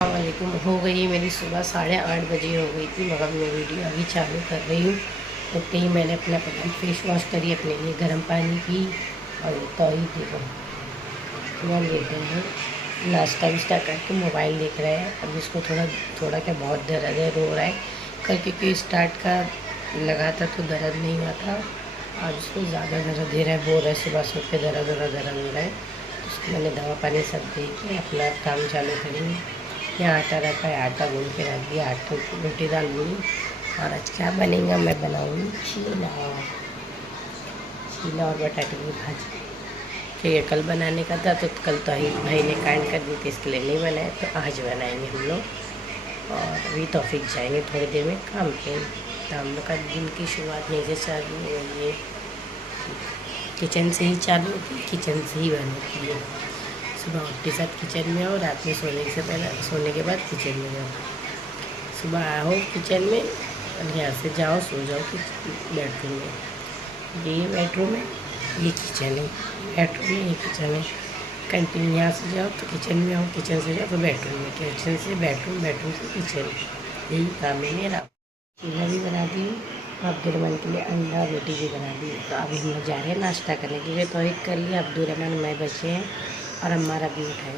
वालेकुम। हो गई मेरी सुबह 8:30 बजे हो गई थी, मगर मैं वीडियो अभी चालू कर रही हूँ। तो ही मैंने अपना फेस वॉश करी, अपने लिए गर्म पानी पी और तो ही देखो मैं लेटे हैं नाश्ता वाश्ता करके मोबाइल देख रहे हैं। अब इसको थोड़ा थोड़ा क्या बहुत दर्द है, रो रहा है कल, क्योंकि स्टार्ट का लगा था तो दर्द नहीं हुआ था। आज उसको ज़्यादा दर्द दे रहा है, बोल रहा है सुबह सुबह पे दर्द हो रहा है। तो उसको मैंने दवा पानी सब दे के अपना काम चालू करी। यहाँ आटा रखा है, आटा गूंद के रख दिया, आटे की रोटी डालूँगी। और आज क्या बनेगा, मैं बनाऊँगी चीला और बटाटे की भाजी। तो ये कल बनाने का था, तो कल तो ही भाई ने कांड कर दी थी, इसके लिए नहीं बनाया, तो आज बनाएंगे हम लोग। और अभी तौफीक जाएंगे थोड़ी देर में काम पे। तो हम लोग का दिन की शुरुआत नहीं से चालू हो रही है, किचन से ही चालू होती है, किचन से ही बनती है। सुबह उठते साथ किचन में आओ, रात में सोने से पहले, सोने के बाद किचन में जाओ। सुबह आओ किचन में और यहाँ से जाओ सो जाओ बेडरूम में। ये बेडरूम है, ये किचन है, बेडरूम में ये किचन है। कंटिन्यू यहाँ से जाओ तो किचन में आओ, किचन से जाओ तो बेडरूम में, किचन से बेडरूम, बेडरूम से किचन। यही काम है मेरा। चीला भी बना दी, अब्दुलरहमान के लिए अंडा रोटी भी बना दी। तो अभी हम लोग जा रहे हैं नाश्ता करने के लिए। तो एक कर लिया, अब्दुलरहमान मैं बचे हैं और हमारा भी उठाए,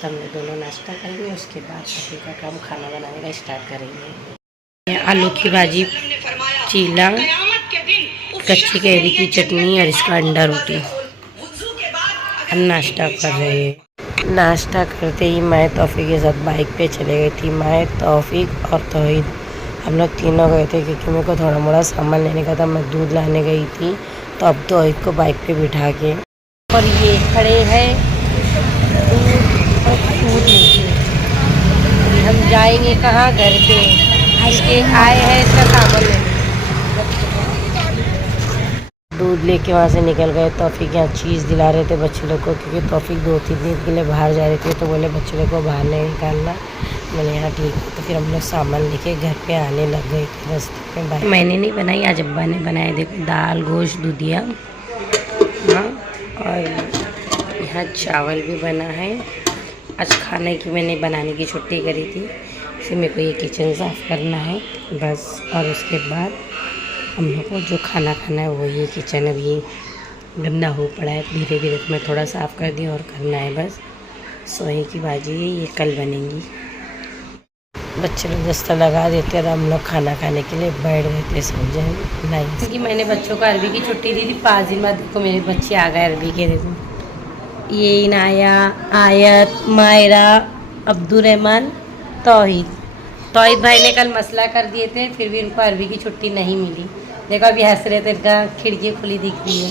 तो हम लोग दोनों नाश्ता करेंगे। उसके बाद सभी का काम खाना बनाने का स्टार्ट करेंगे। आलू की भाजी, चीला, कच्ची कैरी की चटनी और इसका अंडा रोटी। हम नाश्ता कर रहे हैं। नाश्ता करते ही मैं तौफीक के साथ बाइक पे चले गई थी। मैं, तौफीक और तौहीद हम लोग तीनों गए थे, क्योंकि मेरे को थोड़ा मोड़ा सामान लेने का था। मैं दूध लाने गई थी, तो अब तौहीद को बाइक पे बिठा के, और ये खड़े हैं दूध लेके। हम जाएंगे कहाँ, घर पे। इसके आए हैं इसका सामान लेने। दूध लेके वहाँ से निकल गए। तौफीक यहाँ चीज़ दिला रहे थे बच्चे लोग को, क्योंकि तौफीक 2-3 दिन के लिए बाहर जा रहे थे, तो बोले बच्चे लोग को बाहर नहीं निकालना। मैंने यहाँ ठीक है। तो फिर हम लोग सामान लेके घर पे आने लग गए थे रास्ते में। मैंने नहीं बनाई, आज अब्बा ने बनाया। देखो दाल, गोश्त, दूधिया, हाँ, और यहाँ चावल भी बना है। आज खाने की मैंने बनाने की छुट्टी करी थी, फिर मेरे को ये किचन साफ़ करना है बस। और उसके बाद हम लोग को जो खाना खाना है वो ये किचन अभी गंदा हो पड़ा है, धीरे धीरे तो मैं थोड़ा साफ़ कर दिया और करना है बस। सोए की भाजी है, ये कल बनेंगी। बच्चे लोग दस्ता लगा देते और हम लोग खाना खाने के लिए बैठ गए थे, समझे नहीं। क्योंकि मैंने बच्चों को अरबी की छुट्टी दी थी 5 दिन बाद। देखो मेरे बच्चे आ गए अरबी के। देखो ये इनाया, आयत, मायरा, अब्दुलरहमान, तौहीद भाई ने कल मसला कर दिए थे, फिर भी इनको अरबी की छुट्टी नहीं मिली। देखो अभी हंस रहे थे, इनका खिड़की खुली दिख रही है।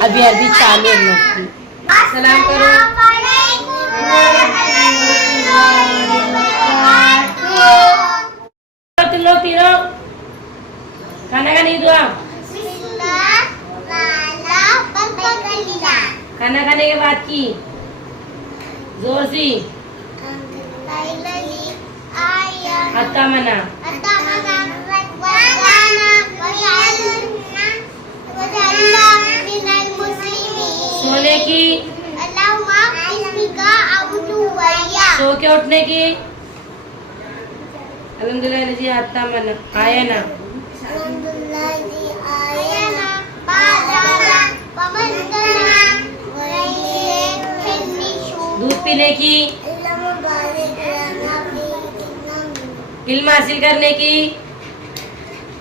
अभी अरबी चालू है लोग की। सलाम करो। तुम लोग तीनों खाना का नहीं दुआ। खाना खाने के बाद की जोर सी अत्ता मना। सोने की, सो के उठने की, अल्हम्दुलिल्लाह जी अत्ता मना आया ना। दूध पीने की, इल्म हासिल करने की,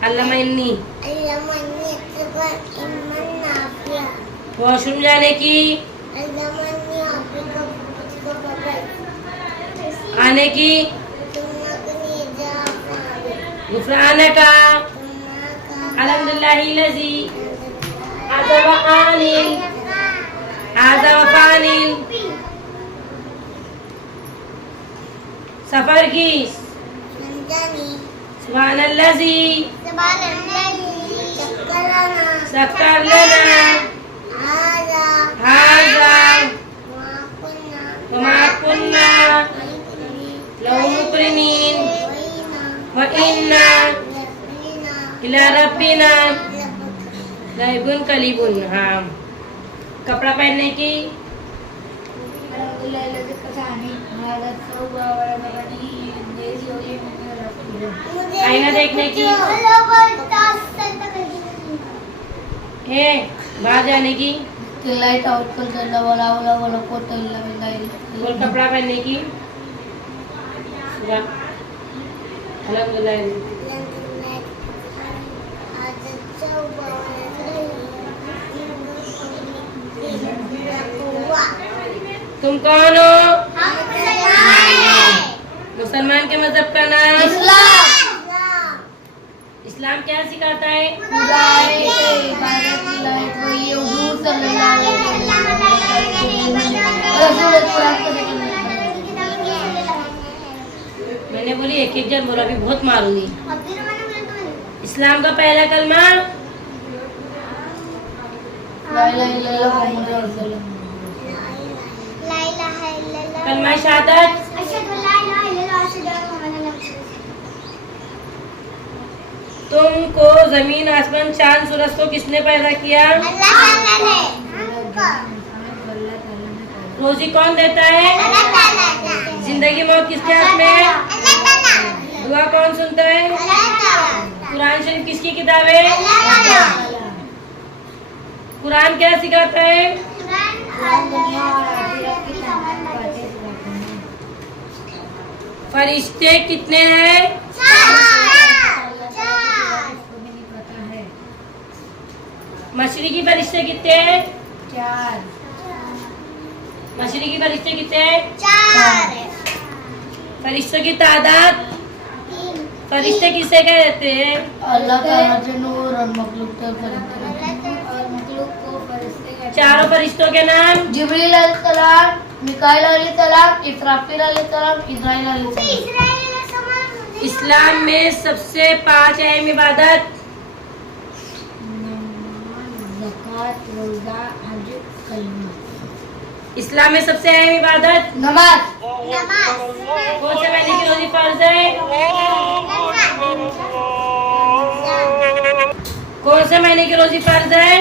अल्लामा इन्नी, वॉशरूम जाने की, आने की, गुफराना का, अल्हम्दुलिल्लाहिल्लज़ी आज़ा आनिल आज़ा वफ़ानिल, सफर की, सुभानल्लज़ी सक्कर लना हाज़ा वमा कुन्ना लहू मुक़रिनीन व इन्ना इला रब्बिना लाइबुन कलीबुन। हाँ, कपड़ा पहनने की, आईना देखने की, बाहर जाने की, लाइट आउट कर देना वाला वाला वाला फोटो और कपड़ा पहनने की, तुम कौन हो? मुसलमान के मजहब का नाम इस्लाम क्या सिखाता है? मैंने बोली एक एक जन बोला, भी बहुत मारूंगी। इस्लाम का पहला कलमा कलमा शहादत। तुमको जमीन आसमान चांद सूरज को किसने पैदा किया? रोजी कौन देता है? जिंदगी मौत किसके हाथ में है? दुआ कौन सुनता है? कुरान शरीफ किसकी किताब है? कुरान क्या सिखाता है? फरिश्ते कितने हैं? मशरिकी फरिश्ते कितने हैं? 4। मशरिकी फरिश्ते कितने हैं? 4। फरिश्तों की तादाद? 3। फरिश्ते किसे कहते हैं? अल्लाह ताला के नूर और मखलूक के फरिश्ते को फरिश्ते। चारों फरिश्तों के नाम? जिब्रील अलैहिस्सलाम, मिकाईल अलैहिस्सलाम, इस्राफील अलैहिस्सलाम, इस्राईल अलैहिस्सलाम। इस्लाम में सबसे 5 अहम इबादत? ज़कात, रोज़ा, हज, कलमा। इस्लाम में सबसे अहम इबादत? नमाज। कौन से महीने की रोजी फर्ज है? कौन से महीने की रोजी फर्ज है?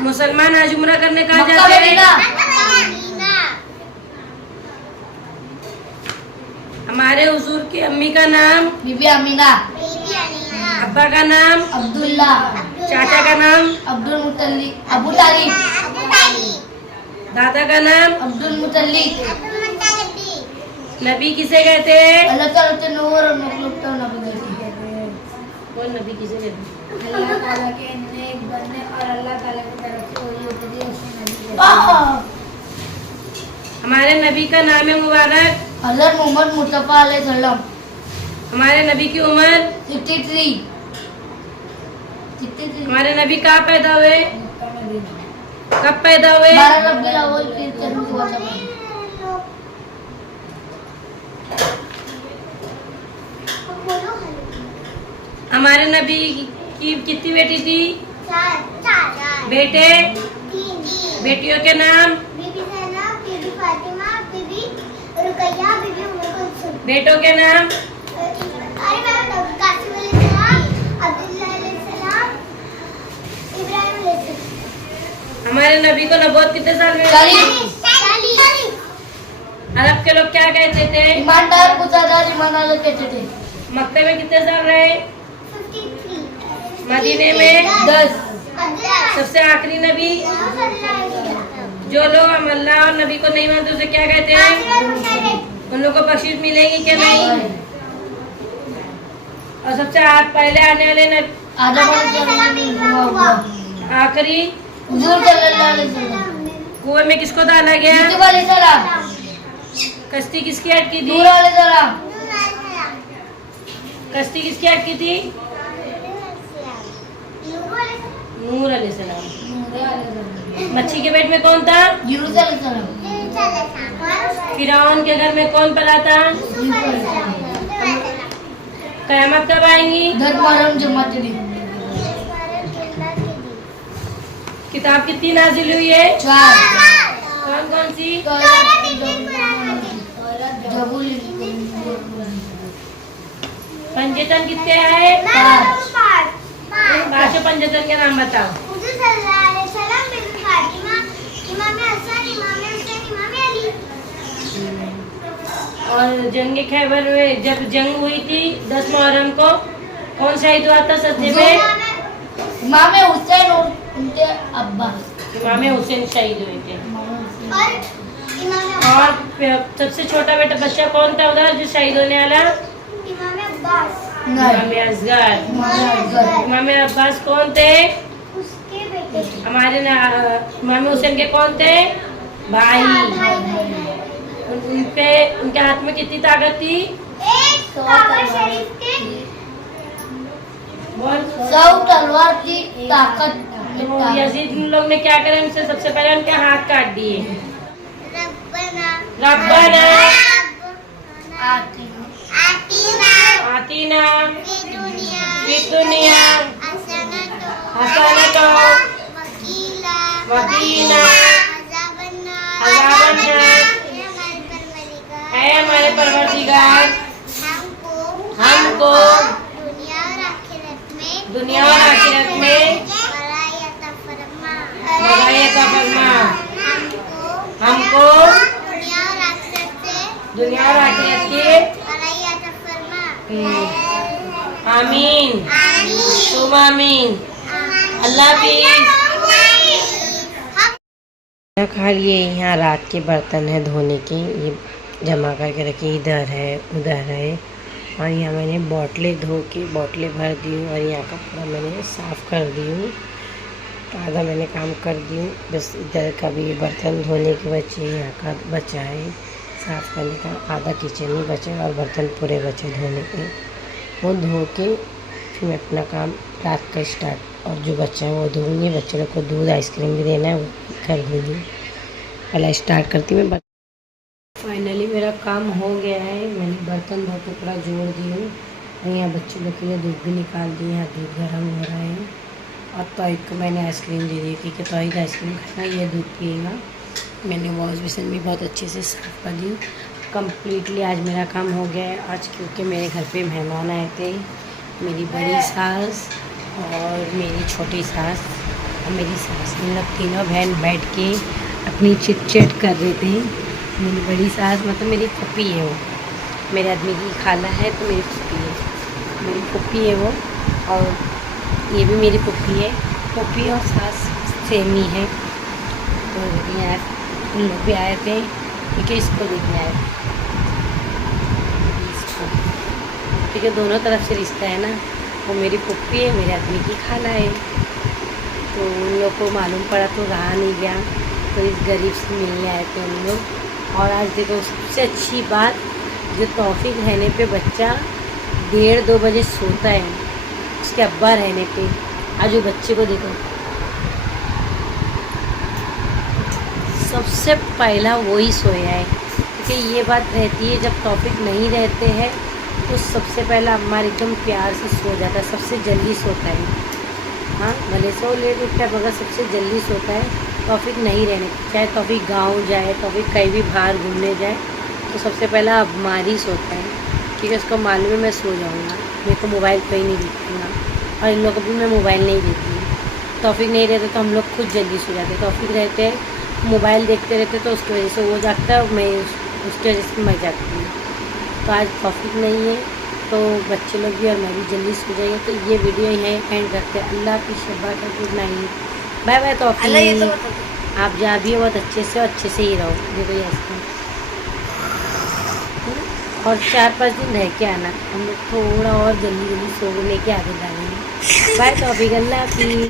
मुसलमान हज उम्रा करने कहाँ जाते हैं? हमारे हुजूर की अम्मी का नाम? बीबी अमीना। अब्बा का नाम? अब्दुल्ला। चाचा का नाम? अब्दुल मुतल्लिब, अबू तालिब। दादा का नाम? अब्दुल मुतल्लिब। नबी किसे कहते हैं? अल्लाह ताला के नूर और मखलूक का नबी कहते हैं। कौन नबी किसे कहते हैं? अल्लाह ताला के नेक बंदे और अल्लाह ताला की तरफ से वही होते हैं उसमें नबी कहते हैं। हमारे नबी का नाम मुबारक? हज़रत मोहम्मद मुस्तफ़ा अलैहि सल्लम। हमारे नबी की उम्र? 63। हमारे नबी कहाँ पैदा हुए? कब पैदा हुए? 12 रबीउल अव्वल की जन्म हुआ था। हमारे नबी की कितनी बेटी थी? 4। बेटे? 3। बेटियों के नाम? बीबी ज़ैनब, बीबी फातिमा, बीबी रुकैया, बीबी उम्मे कुलसूम। बेटों के नाम? अरे मैं कासिम अलैहिस्सलाम, अब्दुल्लाह अलैहिस्सलाम, इब्राहिम अलैहिस्सलाम। हमारे नबी को नबूवत कितने साल में? 40। अरब के लोग क्या कहते थे? ईमानदार गुजारदार ईमान वाले कहते थे। मक्के में कितने साल रहे? 53। मदीने में? 10। सबसे आखिरी नबी? जो लोग हम अल्लाह और नबी को नहीं मानते उसे क्या कहते हैं? उन लोगों को बख्शिश मिलेगी क्या? नहीं। और सबसे पहले आने वाले नबी? आदम अलैहिस्सलाम हुआ। आखिरी? हुजूर सल्लल्लाहु अलैहि वसल्लम। कुएं में किसको डाला गया? यूसुफ अलैहिस्सलाम। कश्ती किसकी अटकी थी? नूह अलैहिस्सलाम। कश्ती किसकी अटकी थी? नूर अलैहिस्सलाम। मच्छी के पेट में कौन था? यूनुस अलैहिस्सलाम। फिरौन के घर में कौन पला था? क़यामत कब आएंगी? 10 मुहर्रम जुम्मत के दिन। किताब कितनी नाजिल हुई है? 4। कौन कौन सी? पंचतन कितने हैं? 5। बादशाह पंचतन के नाम बताओ। हुजूर सल्लल्लाहु अलैहि वसल्लम, बीबी फातिमा, इमाम हसन, इमाम हुसैन, इमाम और जंग खैबर में जब जंग हुई थी 10 मुहर्रम को, कौन शहीद हुआ था सजदे में? इमाम हुसैन और उनके अब्बास। इमाम हुसैन शहीद हुए थे। इमाम और सबसे छोटा बेटा बच्चा कौन था उधर जो शहीद होने वाला? अब्बास। इमाम असगर। इमाम अब्बास कौन थे? उसके बेटे। हमारे इमाम हुसैन के कौन थे? भाई। उनपे उनके हाथ में कितनी ताकत थी? बोल। 100 तलवार की ताकत। तो यजीद लोग ने क्या करा? उनसे सबसे पहले उनके हाथ काट दिए। रब्बना आतीना फिद दुनिया हसनतो वकीना अज़ाबन्नार। ऐ हमारे परवरदिगार, हमको दुनिया और आखिरत में भलाई अता फरमा। हमको दुनिया और आखिरत के आमीन। तुम आमीन। अल्लाह हाफिज़। खा लिए। यहाँ रात के बर्तन है धोने के, ये जमा करके रखी, इधर है उधर है। और यहाँ मैंने बोतलें धो के बोतलें भर दी हूँ और यहाँ का पूरा मैंने साफ़ कर दी हूँ। आधा मैंने काम कर दी हूँ, बस इधर का भी बर्तन धोने के बचे, यहाँ का बचा है साफ़ करने का, आधा किचन ही बचा और बर्तन पूरे बचे धोने के। वो धो के फिर मैं अपना काम रात का स्टार्ट, और जो बच्चा है वो धोऊँगी। बच्चे लोग को दूध आइसक्रीम भी देना है, वो कर दूँगी। पहले स्टार्ट करती हूँ मैं। फाइनली मेरा काम हो गया है। मैंने बर्तन धो के पूरा जोड़ दी हूँ और यहाँ बच्चे लोग के लिए दूध भी निकाल दिए। यहाँ दूध गर्म हो रहा है और तोहिद को मैंने आइसक्रीम दे दी क्योंकि तोहिद आइसक्रीम खाएगा, ये दूध पिएगा। मैंने वॉश बेसिन भी बहुत अच्छे से साफ़ कर दी। कम्प्लीटली आज मेरा काम हो गया है। आज क्योंकि मेरे घर पे मेहमान आए थे, मेरी बड़ी सास और मेरी छोटी सास और मेरी सास, इन लोग तीनों बहन बैठ के अपनी चिट कर रहे थे। मेरी बड़ी सास मतलब मेरी पप्पी है, वो मेरे आदमी की खाला है तो मेरी पप्पी है, मेरी पप्पी है वो। और ये भी मेरी पप्पी है। पप्पी और सास सेम ही है। तो यहाँ उन लोग भी आए थे क्योंकि इसको देखने आए थे, इसको, क्योंकि दोनों तरफ से रिश्ता है ना। वो मेरी पप्पी है, मेरे आदमी की खाला है। तो उन लोग को मालूम पड़ा तो रहा नहीं गया, तो इस गरीब से मिलने आए थे उन लोग। और आज देखो सबसे अच्छी बात, जो तौफीक रहने पे बच्चा 1:30-2 बजे सोता है, उसके अब्बा रहने पे आज वो बच्चे को देखो, सबसे पहला वही सोया है। क्योंकि ये बात रहती है जब तौफीक नहीं रहते हैं तो सबसे पहला अम्मा एकदम प्यार से सो जाता है, सबसे जल्दी सोता है। हाँ, भले से वो लेट उठता है मगर सबसे जल्दी सोता है। तौफीक नहीं रहने, चाहे तौफीक गांव जाए, तौफीक कहीं भी बाहर घूमने जाए, तो सबसे पहला हमारी सोता है क्योंकि उसको मालूम है मैं सो जाऊँगा, मेरे को मोबाइल कहीं नहीं देखूँगा। और इन लोगों को भी मैं मोबाइल नहीं देती हूँ। तौफीक नहीं रहते तो हम लोग खुद जल्दी सो जाते। तौफीक रहते हैं मोबाइल देखते रहते तो उसकी वजह से वो जागता है और मैं उसकी वजह से मैं जागती हूँ। तो आज तौफीक नहीं है तो बच्चे लोग भी और मैं भी जल्दी सो जाएंगे। तो ये वीडियो यहीं एंड करते हैं। अल्लाह की शब्बा का गुड नाइट, बाय बाय। तौफीक आप जहाँ भी हो बहुत अच्छे से ही रहो। देखो ये और 4-5 दिन रह के आना, हम लोग थोड़ा और जल्दी सोने की आदत डालेंगे। बाय तौफीक, अल्लाह हाफिज़।